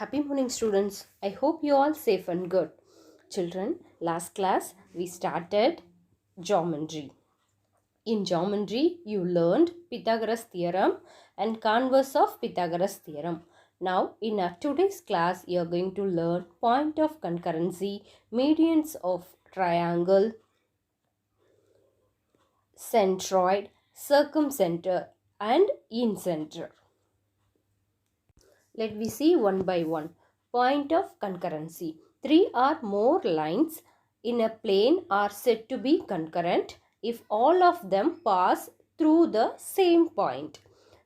Happy morning, students. I hope you all safe and good. Children, last class we started geometry. In geometry, you learned Pythagoras theorem and converse of Pythagoras theorem. Now, in our today's class, you are going to learn point of concurrency, medians of triangle, centroid, circumcenter, and incentre. Let me see one by one. Point of concurrency. Three or more lines in a plane are said to be concurrent if all of them pass through the same point.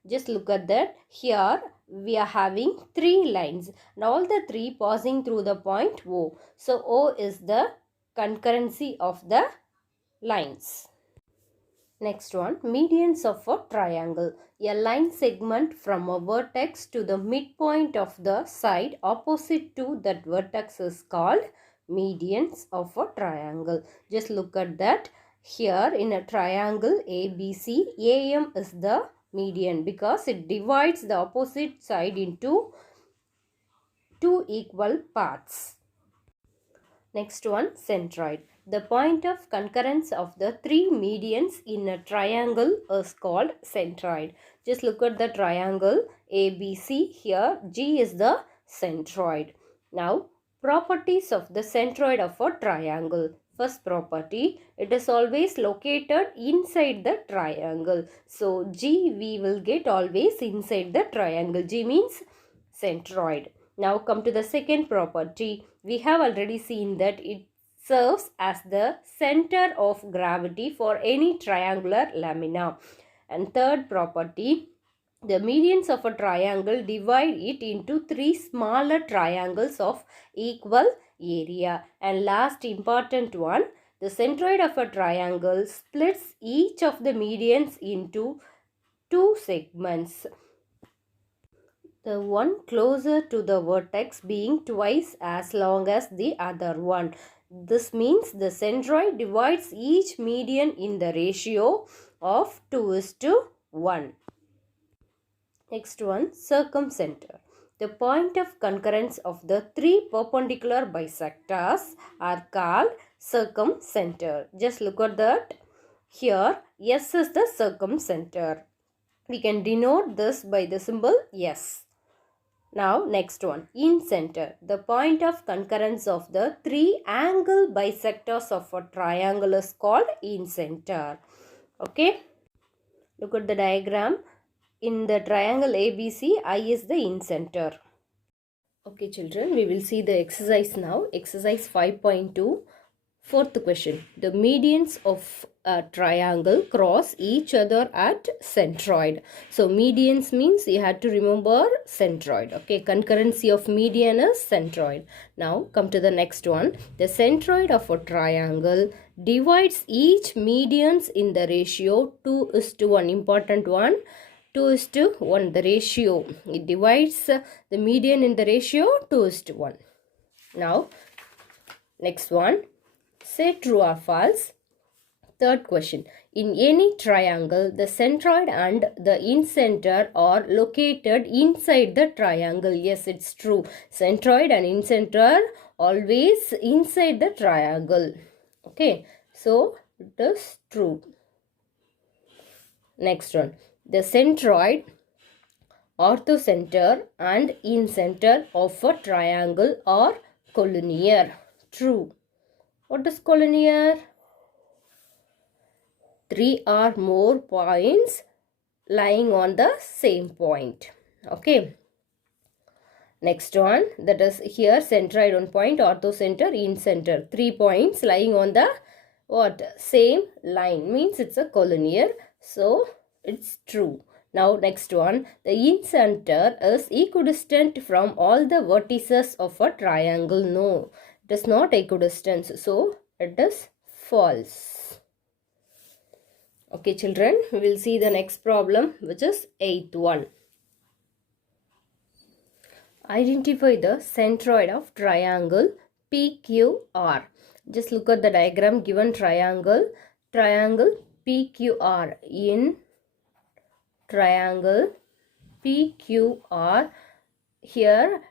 Just look at that. Here we are having three lines and all the three passing through the point O. So O is the concurrency of the lines. Next one, medians of a triangle. A line segment from a vertex to the midpoint of the side opposite to that vertex is called medians of a triangle. Just look at that. Here in a triangle ABC, AM is the median because it divides the opposite side into two equal parts. Next one, centroid. The point of concurrence of the three medians in a triangle is called centroid. Just look at the triangle ABC. Here G is the centroid. Now, properties of the centroid of a triangle. First property, it is always located inside the triangle. So, G we will get always inside the triangle. G means centroid. Now come to the second property. We have already seen that it serves as the center of gravity for any triangular lamina. And third property, the medians of a triangle divide it into three smaller triangles of equal area. And last important one, the centroid of a triangle splits each of the medians into two segments. The one closer to the vertex being twice as long as the other one. This means the centroid divides each median in the ratio of 2:1. Next one, circumcenter. The point of concurrence of the three perpendicular bisectors are called circumcenter. Just look at that. Here, S is the circumcenter. We can denote this by the symbol S. Now, next one, incentre. The point of concurrence of the three angle bisectors of a triangle is called incentre. Okay. Look at the diagram. In the triangle ABC, I is the incentre. Okay, children, we will see the exercise now. Exercise 5.2. Fourth question. The medians of a triangle cross each other at centroid. So, medians means you have to remember centroid. Okay, concurrency of median is centroid. Now, come to the next one. The centroid of a triangle divides each medians in the ratio 2:1. Important one. 2:1, the ratio. It divides the median in the ratio 2:1. Now, next one. Say true or false. Third question. In any triangle, the centroid and the incentre are located inside the triangle. Yes, it's true. Centroid and incentre are always inside the triangle. Okay, so it is true. Next one. The centroid, orthocenter and incentre of a triangle are collinear. True. What is collinear? Three or more points lying on the same point. Okay. Next one, that is here centroid on point, orthocenter, incentre. 3 points lying on the what? Same line. Means it's a collinear. So, it's true. Now, next one, the incentre is equidistant from all the vertices of a triangle. No, it is not equidistant. So, it is false. Okay, children, we will see the next problem, which is 8th one. Identify the centroid of triangle PQR. Just look at the diagram given triangle PQR. In triangle PQR, here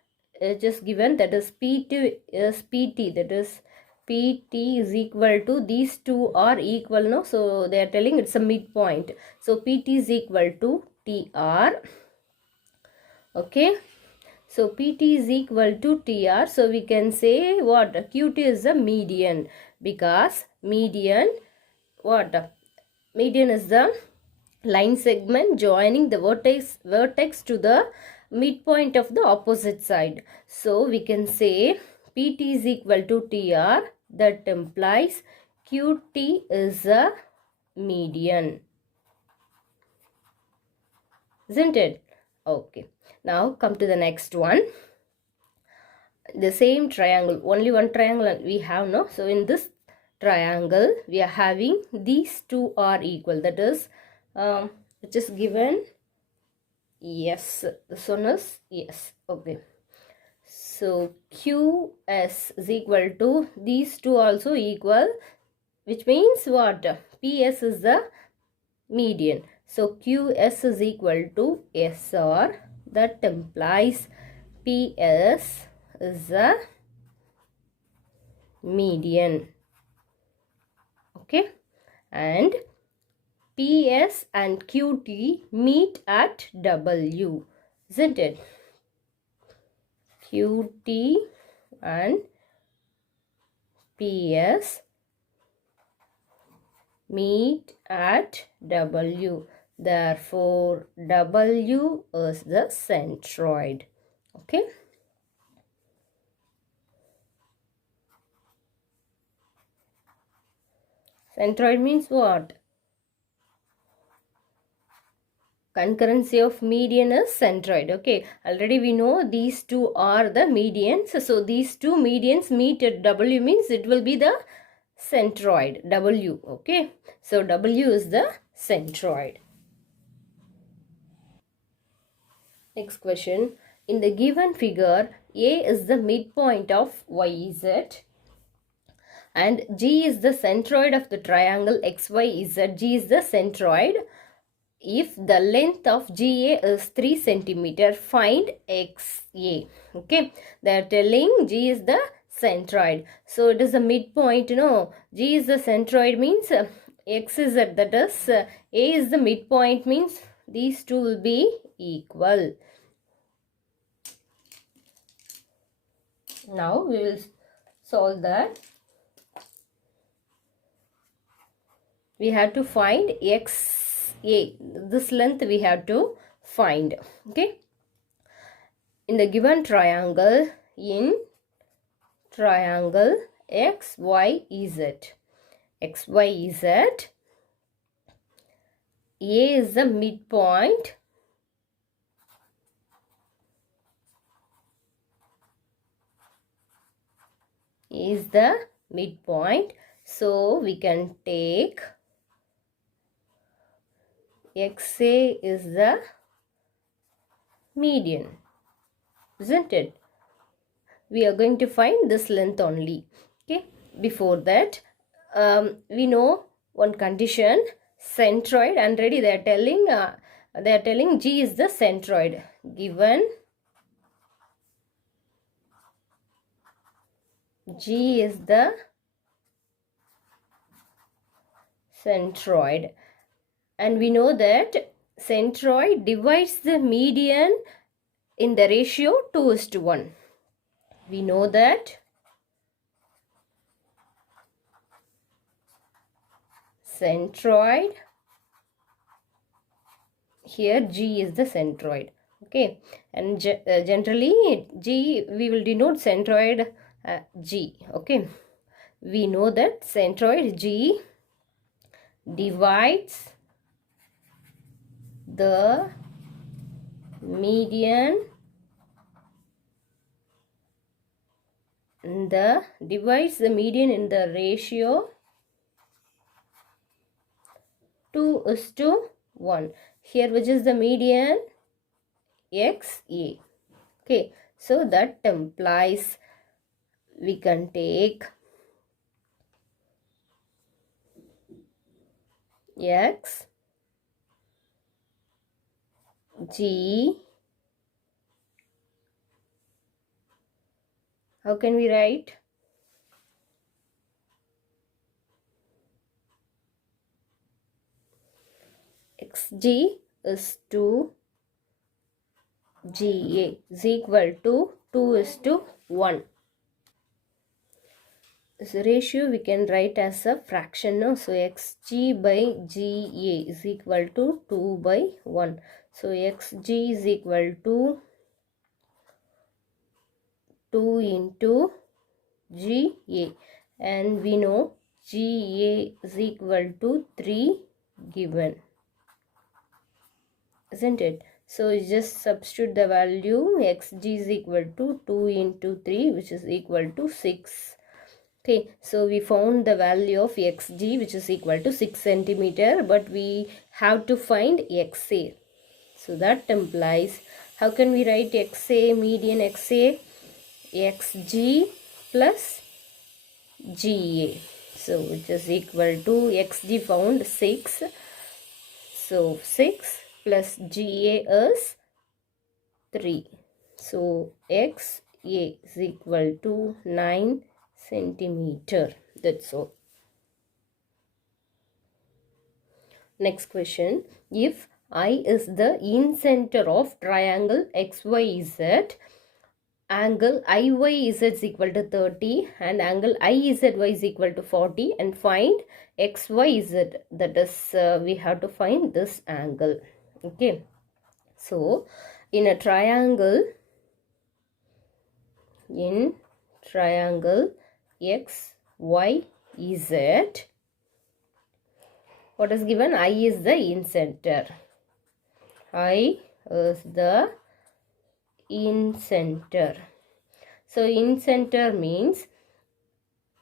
just given, that is P2 is PT, that is PT is equal to, these two are equal, no? So they are telling it's a midpoint. So PT is equal to TR. Okay. So PT is equal to TR. So we can say what? QT is the median, because median, what? Median is the line segment joining the vertex to the midpoint of the opposite side. So we can say PT is equal to TR. That implies QT is a median. Isn't it? Okay. Now come to the next one. The same triangle, only one triangle we have, no? So in this triangle we are having these two are equal, that is which is given, yes, this one is yes. Okay, so QS is equal to, these two also equal, which means what? PS is the median. So QS is equal to SR. That implies PS is a median. Okay, and PS and QT meet at W, isn't it? QT and PS meet at W. Therefore, W is the centroid. Okay. Centroid means what? Concurrency of median is centroid. Okay, already we know these two are the medians. So these two medians meet at W means it will be the centroid, W. Okay, so W is the centroid. Next question. In the given figure, A is the midpoint of YZ and G is the centroid of the triangle XYZ. G is the centroid. If the length of GA is 3 centimeter, find XA. Okay, they are telling G is the centroid. So it is a midpoint, no? G is the centroid means X is at, that is A is the midpoint means these two will be equal. Now we will solve that. We have to find XA. This length we have to find. Okay. In the given triangle, in triangle XYZ, XYZ, A is the midpoint. Is the midpoint. So we can take XA is the median, isn't it? We are going to find this length only. Okay, before that we know one condition, centroid, and already they are telling G is the centroid. Given G is the centroid, and we know that centroid divides the median in the ratio 2:1. We know that centroid, here G is the centroid. Okay, and generally G we will denote centroid G. Okay, we know that centroid G divides the median in the ratio 2:1. Here which is the median? XA. Okay, so that implies we can take X G How can we write? Xg is to GA is equal to 2 is to 1. This ratio we can write as a fraction. No? So Xg by GA is equal to 2 by 1. So Xg is equal to 2 into GA, and we know GA is equal to 3 given, isn't it? So you just substitute the value. Xg is equal to 2 into 3, which is equal to 6. Okay, so we found the value of Xg, which is equal to 6 centimeter, but we have to find XA. So that implies, how can we write XA, median XA? Xg plus GA. So which is equal to Xg found 6. So 6 plus GA is 3. So XA is equal to 9 centimeter. That's all. Next question. If I is the incentre of triangle XYZ, angle IYZ is equal to 30 and angle IZY is equal to 40, and find XYZ, that is we have to find this angle. Okay, so in a triangle, XYZ, what is given? I is the incentre. I is the incentre. So incentre means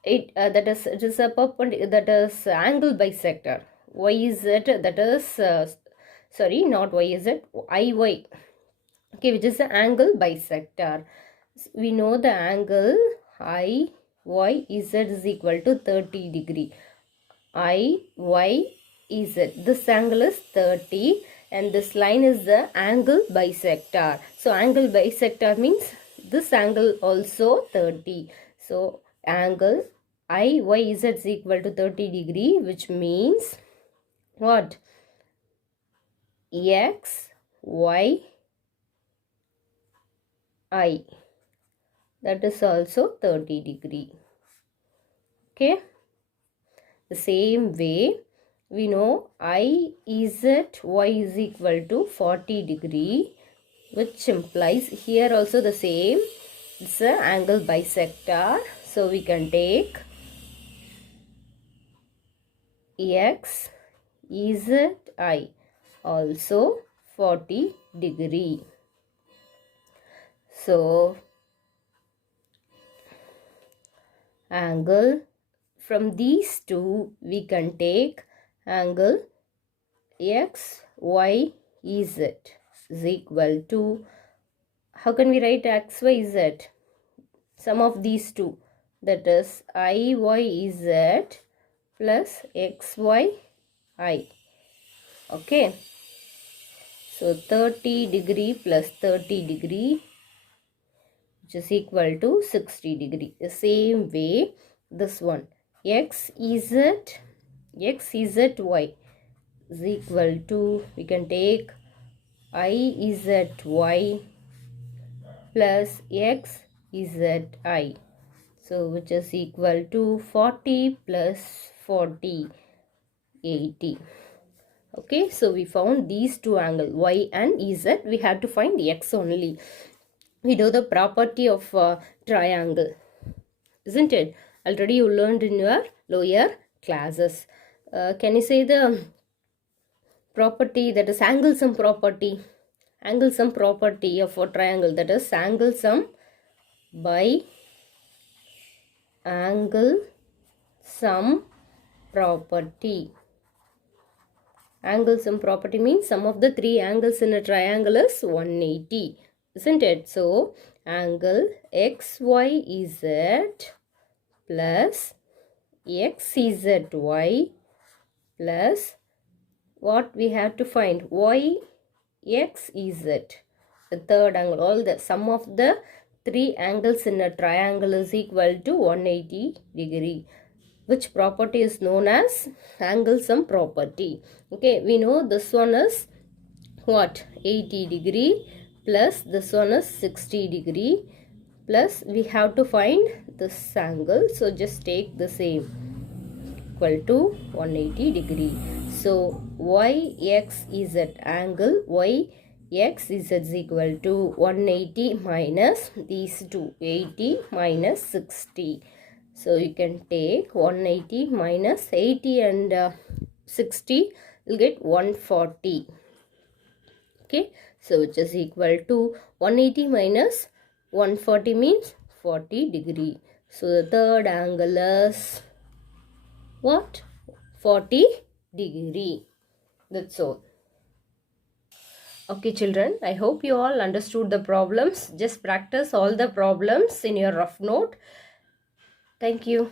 it that is a perpendicular, that is angle bisector. YZ, that is sorry, not YZ, IY. Okay, which is the angle bisector. We know the angle IYZ is equal to 30 degree. IYZ, this angle is 30 and this line is the angle bisector. So angle bisector means this angle also 30. So angle IYZ is equal to 30 degree, which means what? XYI, that is also 30 degree. Okay. The same way, we know IZY is equal to 40 degree, which implies here also the same. It's an angle bisector. So we can take XZI also 40 degree. So angle from these two, we can take angle XYZ is equal to, how can we write XYZ? Sum of these two, that is IYZ plus XYI. Okay. So 30 degree plus 30 degree, which is equal to 60 degree. The same way, this one, XZY is equal to, we can take IZY plus XZI. So which is equal to 40 plus 40, 80. Okay, so we found these two angles, Y and Z. We have to find X only. We know the property of triangle, isn't it? Already you learned in your lower classes. Can you say the property, that is angle sum property? Angle sum property of a triangle, that is angle sum by angle sum property. Angle sum property means sum of the three angles in a triangle is 180, isn't it? So angle XYZ plus XZY plus what we have to find? YXZ, the third angle. All the sum of the three angles in a triangle is equal to 180 degree. Which property is known as angle sum property? Okay, we know this one is what? 80 degree plus this one is 60 degree plus we have to find this angle. So just take the same, equal to 180 degree. So YXZ angle YXZ is equal to 180 minus these two, 80 minus 60. So you can take 180 minus 80 and 60 will get 140. Okay, so which is equal to 180 minus 140 means 40 degree. So the third angle is what? 40 degree. That's all. Okay children, I hope you all understood the problems. Just practice all the problems in your rough note. Thank you.